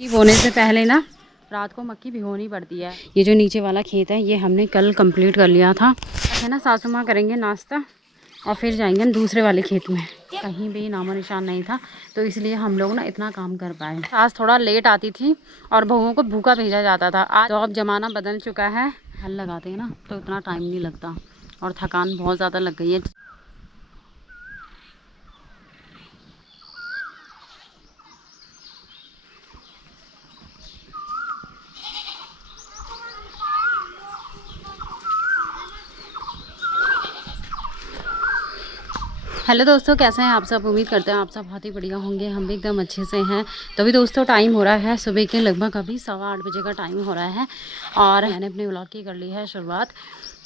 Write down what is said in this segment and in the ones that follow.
मक्की बोने से पहले ना रात को मक्की भिगोनी पड़ती है। ये जो नीचे वाला खेत है ये हमने कल कंप्लीट कर लिया था। है ना, सासू माँ करेंगे नाश्ता और फिर जाएंगे हम दूसरे वाले खेत में। कहीं भी नामो निशान नहीं था तो इसलिए हम लोग ना इतना काम कर पाए। सास थोड़ा लेट आती थी और बहुओं को भूखा भेजा जाता था। आज तो अब ज़माना बदल चुका है, हल लगाते हैं ना तो इतना टाइम नहीं लगता और थकान बहुत ज़्यादा लग गई है। हेलो दोस्तों, कैसे हैं आप सब। उम्मीद करते हैं आप सब बहुत ही बढ़िया होंगे। हम भी एकदम अच्छे से हैं। तो अभी दोस्तों टाइम हो रहा है सुबह के लगभग अभी 8:15 बजे का टाइम हो रहा है और मैंने अपने व्लॉग की कर ली है शुरुआत।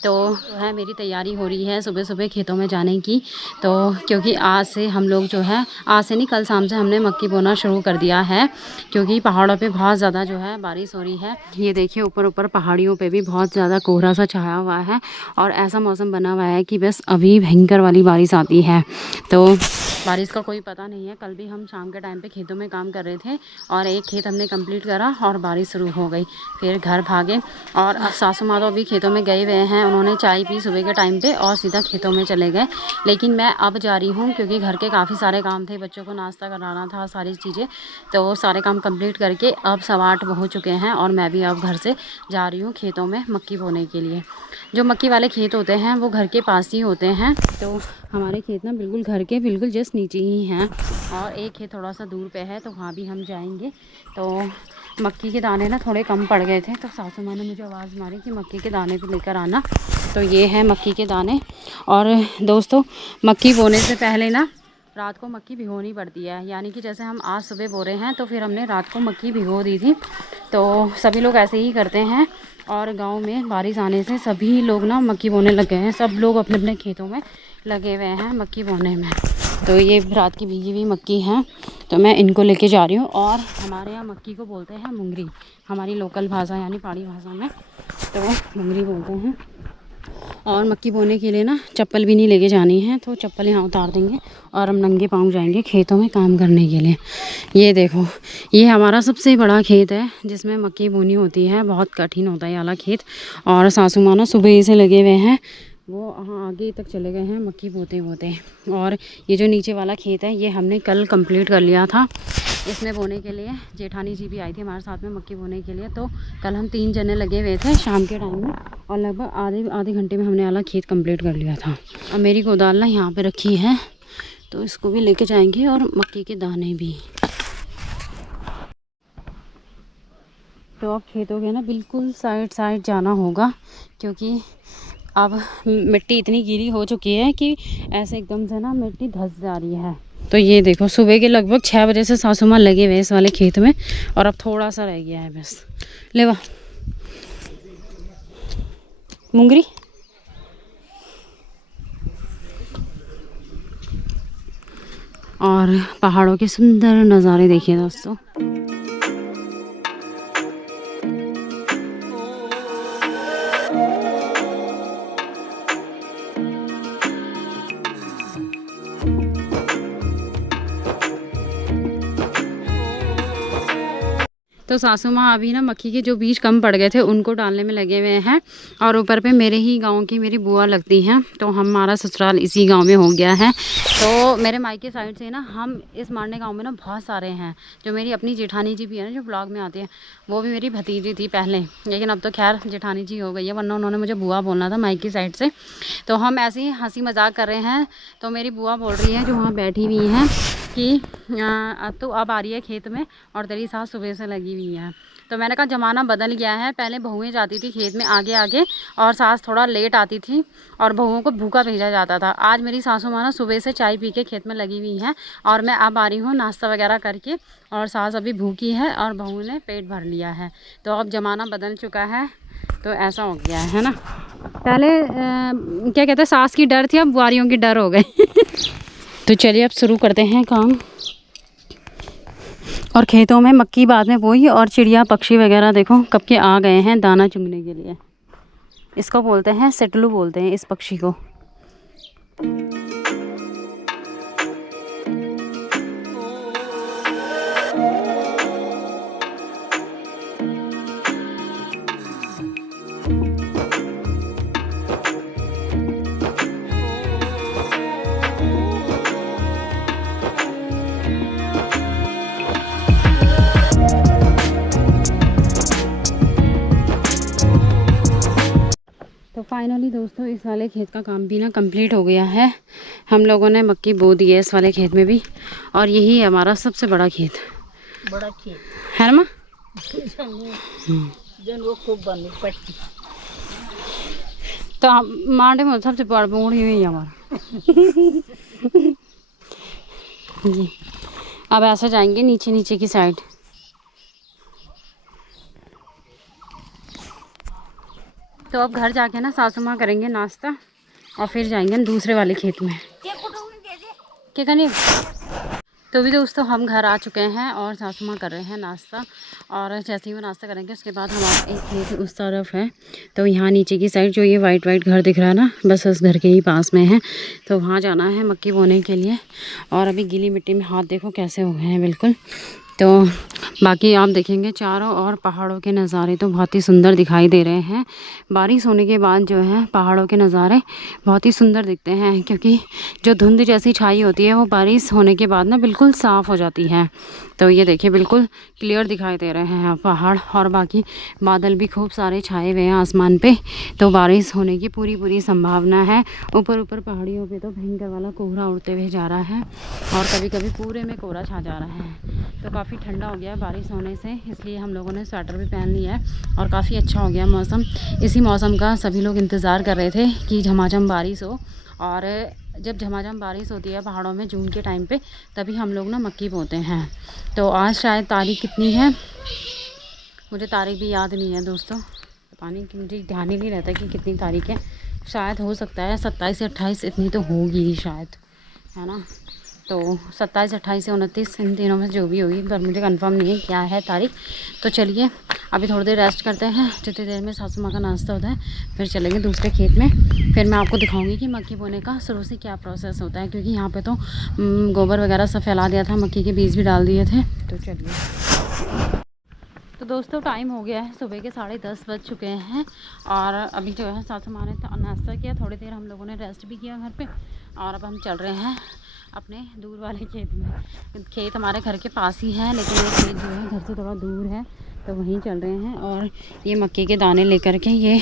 तो है मेरी तैयारी हो रही है सुबह सुबह खेतों में जाने की। तो क्योंकि आज से हम लोग जो है, आज से नहीं कल शाम से हमने मक्की बोना शुरू कर दिया है क्योंकि पहाड़ों पे बहुत ज़्यादा जो है बारिश हो रही है। ये देखिए ऊपर ऊपर पहाड़ियों पे भी बहुत ज़्यादा कोहरा सा छाया हुआ है और ऐसा मौसम बना हुआ है कि बस अभी भयंकर वाली बारिश आती है। तो बारिश का कोई पता नहीं है। कल भी हम शाम के टाइम पे खेतों में काम कर रहे थे और एक खेत हमने कंप्लीट करा और बारिश शुरू हो गई। फिर घर भागे और सासू माँ तो अभी खेतों में गए हुए हैं। उन्होंने चाय पी सुबह के टाइम पे और सीधा खेतों में चले गए। लेकिन मैं अब जा रही हूँ क्योंकि घर के काफ़ी सारे काम थे, बच्चों को नाश्ता कराना था, सारी चीज़ें। तो वो सारे काम कंप्लीट करके अब 8:15 हो चुके हैं और मैं भी अब घर से जा रही हूँ खेतों में मक्की बोने के लिए। जो मक्की वाले खेत होते हैं वो घर के पास ही होते हैं। तो हमारे खेत ना बिल्कुल घर के बिल्कुल जस्ट नीचे ही हैं और एक खेत थोड़ा सा दूर पे है तो वहाँ भी हम जाएंगे। तो मक्की के दाने ना थोड़े कम पड़ गए थे तो सासू माँ ने मुझे आवाज़ मारी कि मक्की के दाने भी लेकर आना। तो ये है मक्की के दाने। और दोस्तों मक्की बोने से पहले ना रात को मक्की भिगोनी पड़ती है। यानी कि जैसे हम आज सुबह बो रहे हैं तो फिर हमने रात को मक्की भिगो दी थी। तो सभी लोग ऐसे ही करते हैं और गांव में बारिश आने से सभी लोग ना मक्की बोने लग गए हैं। सब लोग अपने अपने खेतों में लगे हुए हैं मक्की बोने में। तो ये रात की भीगी हुई मक्की है तो मैं इनको लेके जा रही हूँ। और हमारे यहाँ मक्की को बोलते हैं मुंगरी, हमारी लोकल भाषा यानी पहाड़ी भाषा में तो मुंगरी बोलते हैं। और मक्की बोने के लिए ना चप्पल भी नहीं लेके जानी है तो चप्पल यहाँ उतार देंगे और हम नंगे पाँव जाएंगे खेतों में काम करने के लिए। ये देखो ये हमारा सबसे बड़ा खेत है जिसमें मक्की बोनी होती है। बहुत कठिन होता है ये वाला खेत। और सासू माँ ना सुबह ही से लगे हुए हैं, वो वहाँ आगे तक चले गए हैं मक्की बोते बोते। और ये जो नीचे वाला खेत है ये हमने कल कंप्लीट कर लिया था। इसमें बोने के लिए जेठानी जी भी आई थी हमारे साथ में मक्की बोने के लिए। तो कल हम 3 जने लगे हुए थे शाम के टाइम में और लगभग आधे घंटे में हमने वाला खेत कंप्लीट कर लिया था। अब मेरी गोदाल ना यहाँ पे रखी है तो इसको भी लेके जाएंगे और मक्की के दाने भी। तो अब खेतों के ना बिल्कुल साइड साइड जाना होगा क्योंकि अब मिट्टी इतनी गीली हो चुकी है कि ऐसे एकदम से ना मिट्टी धंस जा रही है। तो ये देखो सुबह के लगभग 6 बजे से सासू माँ लगे हुए इस वाले खेत में और अब थोड़ा सा रह गया है बस। ले वाह मुंगरी। और पहाड़ों के सुंदर नज़ारे देखिए दोस्तों। तो सासू माँ अभी ना मक्की के जो बीज कम पड़ गए थे उनको डालने में लगे हुए हैं। और ऊपर पे मेरे ही गांव की मेरी बुआ लगती हैं तो हमारा ससुराल इसी गांव में हो गया है। तो मेरे मायके साइड से ना हम इस मारने गांव में ना बहुत सारे हैं। जो मेरी अपनी जेठानी जी भी है ना जो ब्लॉग में आती है, वो भी मेरी भतीजी थी पहले, लेकिन अब तो खैर जेठानी जी हो गई है, वरना उन्होंने मुझे बुआ बोलना था मायके साइड से। तो हम ऐसे ही हंसी मजाक कर रहे हैं तो मेरी बुआ बोल रही है जो वहाँ बैठी हुई हैं कि तो अब आ रही है खेत में और तेरी सास सुबह से लगी हुई है। तो मैंने कहा ज़माना बदल गया है, पहले बहुएं जाती थी खेत में आगे आगे और सास थोड़ा लेट आती थी और बहुओं को भूखा भेजा जाता था। आज मेरी सासू माँ ना सुबह से चाय पी के खेत में लगी हुई हैं और मैं अब आ रही हूँ नाश्ता वगैरह करके और सास अभी भूखी है और बहू ने पेट भर लिया है। तो अब ज़माना बदल चुका है तो ऐसा हो गया है ना। पहले क्या कहते हैं सास की डर थी, अब बुआरियों की डर हो गई। तो चलिए अब शुरू करते हैं काम। और खेतों में मक्की बाद में बोई और चिड़िया पक्षी वगैरह देखो कब के आ गए हैं दाना चुगने के लिए। इसको बोलते हैं सेटलू बोलते हैं इस पक्षी को। फाइनली दोस्तों इस वाले खेत का काम भी ना कंप्लीट हो गया है। हम लोगों ने मक्की बो दी है इस वाले खेत में भी, और यही है हमारा सबसे बड़ा खेत है ना। वो खूब पट्टी तो मांडे में सबसे बड़ा बूढ़ी हुई हमारा जी। अब ऐसे जाएंगे नीचे नीचे की साइड। तो अब घर जाके ना सासू माँ करेंगे नाश्ता और फिर जाएंगे दूसरे वाले खेत में। क्या करनी? तो भी दोस्तों हम घर आ चुके हैं और सासू माँ कर रहे हैं नाश्ता, और जैसे ही वो नाश्ता करेंगे उसके बाद हमारा एक खेत उस तरफ है। तो यहाँ नीचे की साइड जो ये वाइट वाइट घर दिख रहा है ना, बस उस घर के ही पास में है। तो वहाँ जाना है मक्की बोने के लिए। और अभी गीली मिट्टी में हाथ देखो कैसे हो गए हैं बिल्कुल। तो बाकी आप देखेंगे चारों और पहाड़ों के नज़ारे तो बहुत ही सुंदर दिखाई दे रहे हैं। बारिश होने के बाद जो है पहाड़ों के नज़ारे बहुत ही सुंदर दिखते हैं, क्योंकि जो धुंध जैसी छाई होती है वो बारिश होने के बाद ना बिल्कुल साफ़ हो जाती है। तो ये देखिए बिल्कुल क्लियर दिखाई दे रहे हैं पहाड़, और बाकी बादल भी खूब सारे छाए हुए हैं आसमान पे। तो बारिश होने की पूरी संभावना है। ऊपर ऊपर पहाड़ियों पे तो भयंकर वाला कोहरा उड़ते हुए जा रहा है, और कभी कभी पूरे में कोहरा छा जा रहा है। तो काफ़ी ठंडा हो गया बारिश होने से, इसलिए हम लोगों ने स्वेटर भी पहन लिया है और काफ़ी अच्छा हो गया मौसम। इसी मौसम का सभी लोग इंतज़ार कर रहे थे कि झमाझम बारिश हो, और जब झमाझम बारिश होती है पहाड़ों में जून के टाइम पे, तभी हम लोग ना मक्की बोते हैं। तो आज शायद तारीख कितनी है, मुझे तारीख भी याद नहीं है दोस्तों, पानी की मुझे ध्यान ही नहीं रहता कि कितनी तारीख है। शायद हो सकता है 27 या 28 इतनी तो होगी शायद, है ना। तो 27, 28 या 29 इन दिनों में जो भी होगी, पर मुझे कंफर्म नहीं है क्या है तारीख। तो चलिए अभी थोड़ी देर रेस्ट करते हैं, जितनी देर में सासू माँ का नाश्ता होता है फिर चलेंगे दूसरे खेत में। फिर मैं आपको दिखाऊंगी कि मक्की बोने का शुरू से क्या प्रोसेस होता है, क्योंकि यहाँ पे तो गोबर वगैरह सब फैला दिया था, मक्की के बीज भी डाल दिए थे। तो चलिए। तो दोस्तों टाइम हो गया है, सुबह के 10:30 बज चुके हैं, और अभी जो है सासू माँ ने नाश्ता किया, थोड़ी देर हम लोगों ने रेस्ट भी किया घर पे, और अब हम चल रहे हैं अपने दूर वाले खेत में। खेत हमारे घर के पास ही है, लेकिन ये खेत जो है घर से थोड़ा दूर है, तो वहीं चल रहे हैं। और ये मक्की के दाने लेकर के, ये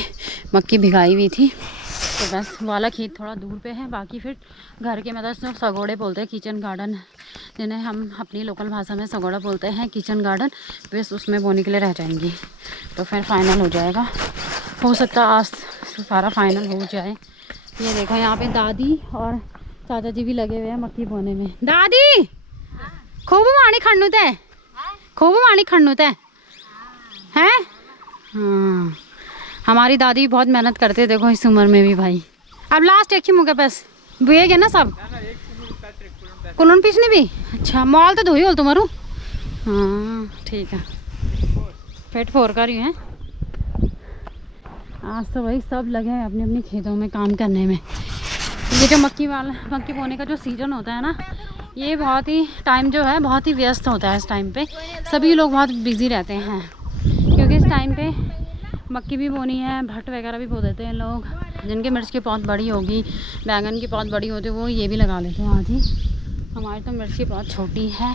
मक्की भिगाई हुई थी, तो बस वाला खेत थोड़ा दूर पे है। बाकी फिर घर के मतलब जो सगोड़े बोलते हैं, किचन गार्डन, जिन्हें हम अपनी लोकल भाषा में सगोड़ा बोलते हैं, किचन गार्डन, बस उसमें बोने के लिए रह जाएंगी। तो फिर फाइनल हो जाएगा, हो सकता है आज सारा फाइनल हो जाए। ये देखो यहाँ पे दादी और चाचा जी भी लगे हुए हैं मक्की बोने में। दादी खूब पानी खंडूत है, खूब पानी खंडूत है हैं। हाँ, हमारी दादी बहुत मेहनत करते हैं, देखो इस उम्र में भी भाई। अब लास्ट एक ही मुँह के पास बुए गए ना सब कुलन पीछने भी। अच्छा मॉल तो धोई हो तुम्हारू। हाँ ठीक है, पेट फोर कर रही हैं आज तो भाई सब लगे हैं अपने अपने खेतों में काम करने में। ये जो मक्की बोने का जो सीज़न होता है ना, ये बहुत ही टाइम जो है बहुत ही व्यस्त होता है। इस टाइम पे सभी लोग बहुत बिजी रहते हैं, क्योंकि इस टाइम पे मक्की भी बोनी है, भट्ट वगैरह भी बो देते हैं लोग। जिनकी मिर्च की पौध बड़ी होगी, बैंगन की पौध बड़ी होती है, वो ये भी लगा लेते हैं आज ही। हमारी तो मिर्च की पौध छोटी है।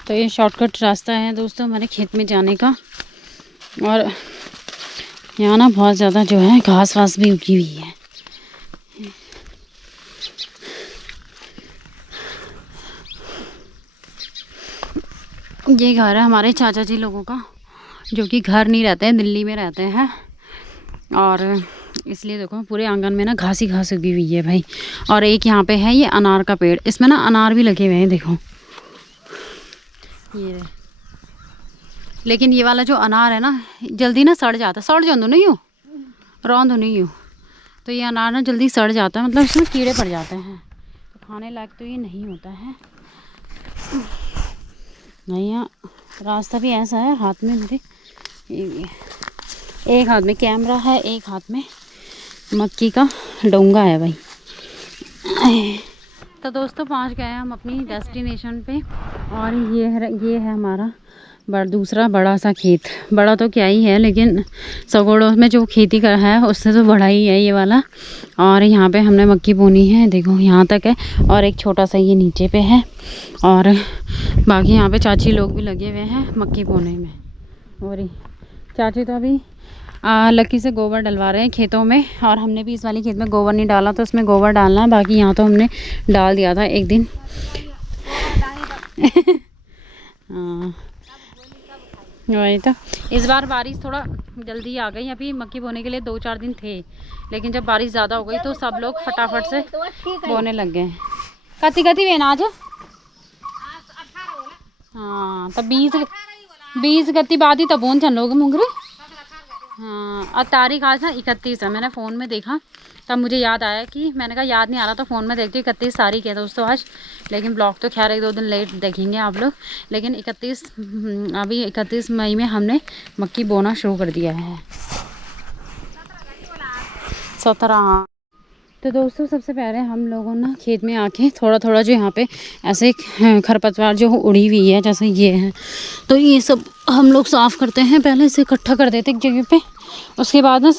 तो ये शॉर्टकट रास्ता है दोस्तों हमारे खेत में जाने का, और यहाँ ना बहुत ज़्यादा जो है घास वास भी उगी हुई है। ये घर है हमारे चाचा जी लोगों का, जो कि घर नहीं रहते हैं, दिल्ली में रहते हैं, और इसलिए देखो पूरे आंगन में ना घास ही घास उगी हुई है भाई। और एक यहाँ पे है ये अनार का पेड़, इसमें ना अनार भी लगे हुए हैं देखो ये। लेकिन ये वाला जो अनार है ना जल्दी ना सड़ जाता है, सड़ जाओ नहीं यूँ रौंद नहीं यूँ, तो ये अनार ना जल्दी सड़ जाता है, मतलब इसमें कीड़े पड़ जाते हैं, तो खाने लायक तो ये नहीं होता है। नहीं यहाँ रास्ता भी ऐसा है, हाथ में मेरे एक हाथ में कैमरा है, एक हाथ में मक्की का डोंगा है भाई। तो दोस्तों पहुंच गए हम अपनी डेस्टिनेशन पे, और ये है हमारा दूसरा बड़ा सा खेत, बड़ा तो क्या ही है लेकिन सगोड़ों में जो खेती का है उससे तो बड़ा ही है ये वाला। और यहाँ पे हमने मक्की बोनी है, देखो यहाँ तक है और एक छोटा सा ये नीचे पे है। और बाकी यहाँ पे चाची लोग भी लगे हुए हैं मक्की बोने में। और चाची तो अभी लक्की से गोबर डलवा रहे हैं खेतों में, और हमने भी इस वाले खेत में गोबर नहीं डाला तो इसमें गोबर डालना है। बाकी यहाँ तो हमने डाल दिया था एक दिन। हाँ वही तो, इस बार बारिश थोड़ा जल्दी आ गई। अभी मक्की बोने के लिए 2-4 दिन थे, लेकिन जब बारिश ज़्यादा हो गई तो सब लोग फटाफट से बोने लग गए। कति कति वे आज, हाँ तब 20 गति बाद ही तब बोन चल लोग मुंगरे। हाँ और तारीख आज ना 31 है, मैंने फ़ोन में देखा तब मुझे याद आया कि मैंने कहा याद नहीं आ रहा तो फ़ोन में देखती हूँ 31 तारीख है दोस्तों आज। लेकिन ब्लॉग तो खैर 1-2 दिन लेट देखेंगे आप लोग, लेकिन 31 मई में हमने मक्की बोना शुरू कर दिया है। 17। तो दोस्तों सबसे पहले हम लोगों ना खेत में आके थोड़ा थोड़ा जो यहाँ पे ऐसे खरपतवार जो उड़ी हुई है जैसे ये है, तो ये सब हम लोग साफ़ करते हैं। पहले इसे इकट्ठा कर देते एक जगह पे, उसके बाद ना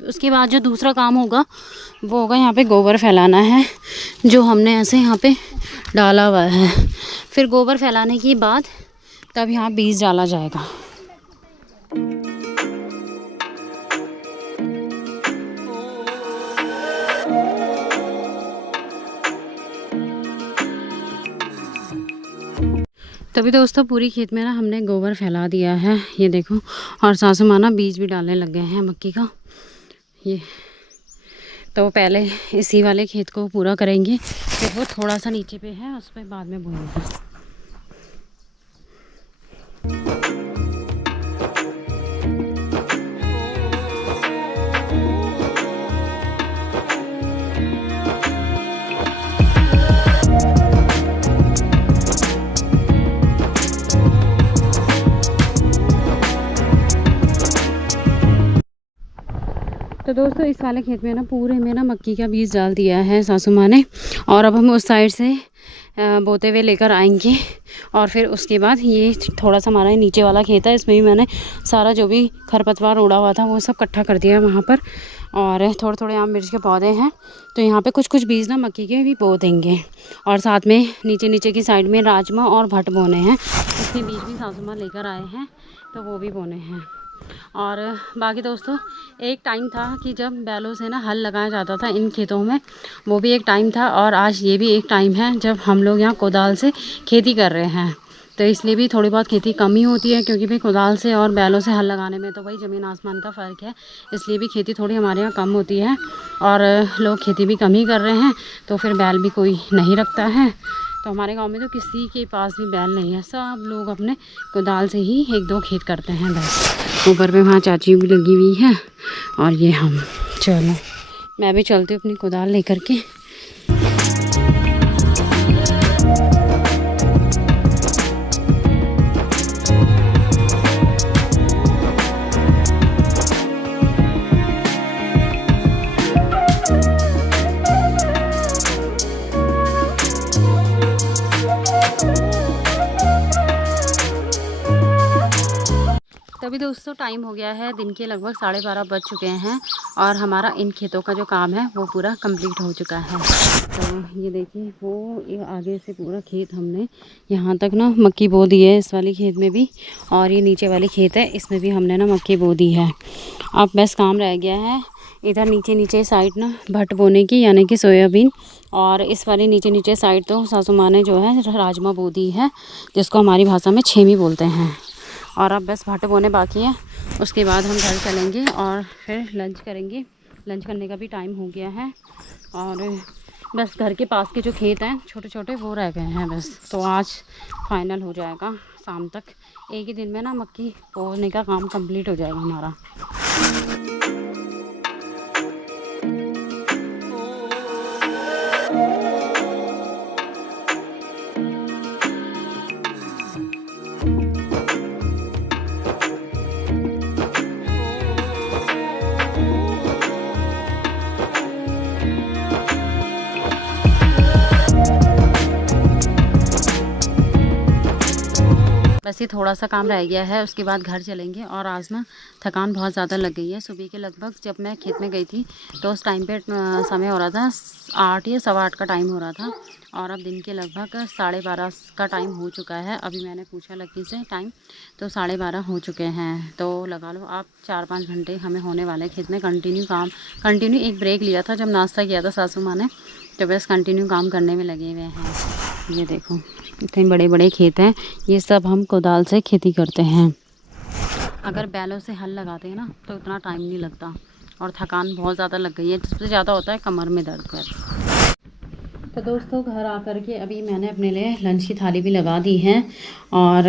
उसके बाद जो दूसरा काम होगा वो होगा यहाँ पे गोबर फैलाना है, जो हमने ऐसे यहाँ पे डाला हुआ है। फिर गोबर फैलाने के बाद तब यहाँ बीज डाला जाएगा। तभी दोस्तों पूरी खेत में ना हमने गोबर फैला दिया है, ये देखो। और सासू माँ ना बीज भी डालने लग गए हैं मक्की का। ये तो पहले इसी वाले खेत को पूरा करेंगे, फिर वो थोड़ा सा नीचे पे है उस पर बाद में बोएंगे। तो दोस्तों इस वाले खेत में ना पूरे में ना मक्की का बीज डाल दिया है सासू माँ ने, और अब हम उस साइड से बोते हुए लेकर आएंगे। और फिर उसके बाद ये थोड़ा सा हमारा नीचे वाला खेत है, इसमें भी मैंने सारा जो भी खरपतवार उड़ा हुआ था वो सब इकट्ठा कर दिया है वहाँ पर। और थोड़े थोड़े आम मिर्च के पौधे हैं, तो यहाँ पे कुछ कुछ बीज ना मक्की के भी बो देंगे। और साथ में नीचे नीचे की साइड में राजमा और भट बोने हैं, उसके बीज भी सासू माँ लेकर आए हैं, तो वो भी बोने हैं। और बाकी दोस्तों एक टाइम था कि जब बैलों से ना हल लगाया जाता था इन खेतों में, वो भी एक टाइम था। और आज ये भी एक टाइम है जब हम लोग यहाँ कुदाल से खेती कर रहे हैं। तो इसलिए भी थोड़ी बहुत खेती कम ही होती है, क्योंकि भाई कुदाल से और बैलों से हल लगाने में तो भाई ज़मीन आसमान का फ़र्क है। इसलिए भी खेती थोड़ी हमारे यहाँ कम होती है, और लोग खेती भी कम ही कर रहे हैं, तो फिर बैल भी कोई नहीं रखता है। तो हमारे गांव में तो किसी के पास भी बैल नहीं है, सब लोग अपने कुदाल से ही 1-2 खेत करते हैं बस। ऊपर पे वहाँ चाची भी लगी हुई है, और ये हम। चलो मैं भी चलती हूँ अपनी कुदाल लेकर के। तभी दोस्तों टाइम हो गया है दिन के लगभग 12:30 बज चुके हैं, और हमारा इन खेतों का जो काम है वो पूरा कंप्लीट हो चुका है। तो ये देखिए वो ये आगे से पूरा खेत हमने यहाँ तक ना मक्की बो दी है, इस वाले खेत में भी, और ये नीचे वाले खेत है इसमें भी हमने ना मक्की बो दी है। अब बस काम रह गया है इधर नीचे नीचे साइड ना भट बोने की, यानी कि सोयाबीन। और इस वाली नीचे नीचे साइड तो सासू माँ ने जो है राजमा बो दी है, जिसको हमारी भाषा में छेमी बोलते हैं। और अब बस भट बोने बाकी है, उसके बाद हम घर चलेंगे और फिर लंच करेंगे। लंच करने का भी टाइम हो गया है, और बस घर के पास के जो खेत हैं छोटे छोटे वो रह गए हैं बस। तो आज फाइनल हो जाएगा शाम तक, एक ही दिन में ना मक्की बोने का काम कंप्लीट हो जाएगा हमारा। बस ये थोड़ा सा काम रह गया है, उसके बाद घर चलेंगे। और आज ना थकान बहुत ज़्यादा लग गई है। सुबह के लगभग जब मैं खेत में गई थी तो उस टाइम पे समय हो रहा था 8 या 8:15 का टाइम हो रहा था, और अब दिन के लगभग 12:30 का टाइम हो चुका है। अभी मैंने पूछा लकी से टाइम, तो 12:30 हो चुके हैं। तो लगा लो आप 4-5 घंटे हमें होने वाले हैं खेत में कंटिन्यू। एक ब्रेक लिया था जब नाश्ता किया था सासू माँ ने, तो बस कंटिन्यू काम करने में लगे हुए हैं। ये देखो इतने बड़े बड़े खेत हैं, ये सब हम कुदाल से खेती करते हैं। अगर बैलों से हल लगाते हैं ना तो इतना टाइम नहीं लगता, और थकान बहुत ज़्यादा लग गई है। सबसे ज़्यादा होता है कमर में दर्द कर। तो दोस्तों घर आकर के अभी मैंने अपने लिए लंच की थाली भी लगा दी है, और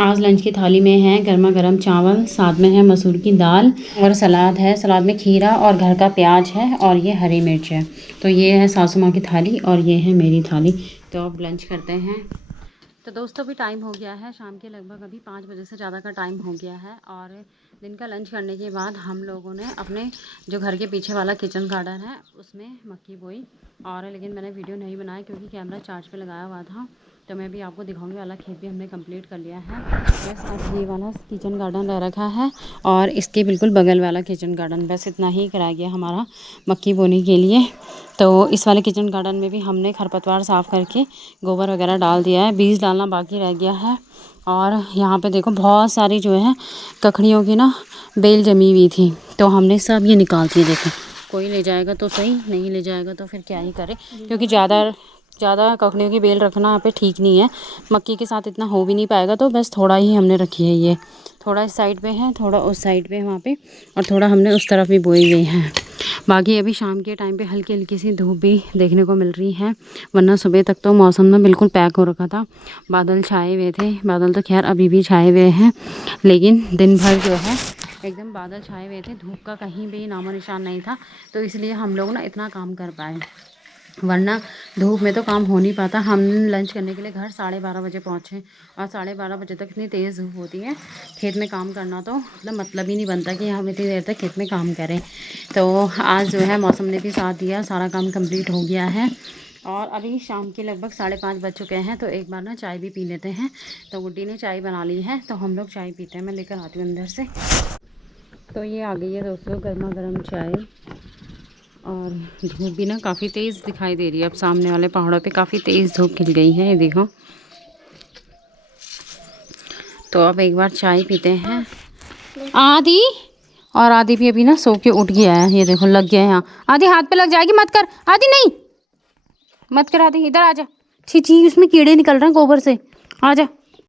आज लंच की थाली में है गर्मा गर्म चावल, साथ में है मसूर की दाल और सलाद है। सलाद में खीरा और घर का प्याज है, और ये हरी मिर्च है। तो ये है सासू माँ की थाली और ये है मेरी थाली। तो अब लंच करते हैं। तो दोस्तों अभी टाइम हो गया है शाम के लगभग अभी 5 बजे से ज़्यादा का टाइम हो गया है, और दिन का लंच करने के बाद हम लोगों ने अपने जो घर के पीछे वाला किचन गार्डन है उसमें मक्की बोई। और लेकिन मैंने वीडियो नहीं बनाया क्योंकि कैमरा चार्ज पे लगाया हुआ था। तो मैं भी आपको दिखाऊंगी, वाला खेत भी हमने कंप्लीट कर लिया है। बस अब ये वाला किचन गार्डन रह रखा है, और इसके बिल्कुल बगल वाला किचन गार्डन, बस इतना ही कराया गया हमारा मक्की बोने के लिए। तो इस वाले किचन गार्डन में भी हमने खरपतवार साफ़ करके गोबर वगैरह डाल दिया है, बीज डालना बाकी रह गया है। और यहाँ पे देखो बहुत सारी जो है ककड़ियों की ना बेल जमी हुई थी, तो हमने सब ये निकाल दी। देखो कोई ले जाएगा तो सही, नहीं ले जाएगा तो फिर क्या ही करे, क्योंकि ज़्यादा ककड़ियों की बेल रखना यहाँ पे ठीक नहीं है। मक्की के साथ इतना हो भी नहीं पाएगा, तो बस थोड़ा ही हमने रखी है। ये थोड़ा इस साइड पे है, थोड़ा उस साइड पे वहाँ पे, और थोड़ा हमने उस तरफ भी बोई गई हैं। बाकी अभी शाम के टाइम पे हल्की हल्की सी धूप भी देखने को मिल रही है, वरना सुबह तक तो मौसम में बिल्कुल पैक हो रखा था। बादल छाए हुए थे, बादल तो खैर अभी भी छाए हुए हैं, लेकिन दिन भर जो है एकदम बादल छाए हुए थे, धूप का कहीं भी नामो निशान नहीं था। तो इसलिए हम लोग ना इतना काम कर पाए, वरना धूप में तो काम हो नहीं पाता। हम लंच करने के लिए घर 12:30 बजे पहुँचे, और 12:30 बजे तक इतनी तेज़ धूप होती है खेत में काम करना, तो मतलब ही नहीं बनता कि हम इतनी देर तक खेत में काम करें। तो आज जो है मौसम ने भी साथ दिया, सारा काम कंप्लीट हो गया है। और अभी शाम के लगभग 5:30 बज चुके हैं, तो एक बार ना चाय भी पी लेते हैं। तो गुड्डी ने चाय बना ली है, तो हम लोग चाय पीते हैं। मैं लेकर आती हूँ अंदर से। तो ये आ गई है दोस्तों गर्मा गर्म चाय, और धूप भी ना काफ़ी तेज़ दिखाई दे रही है। अब सामने वाले पहाड़ों पे काफ़ी तेज़ धूप खिल गई है, ये देखो। तो अब एक बार चाय पीते हैं। आदि और आदि भी अभी ना सो के उठ गया है, ये देखो लग गया है यहाँ। आदि हाथ पे लग जाएगी, मत कर आदि, नहीं मत कर आदि, इधर आ जा। छी छी उसमें कीड़े निकल रहे हैं गोबर से, आ जा।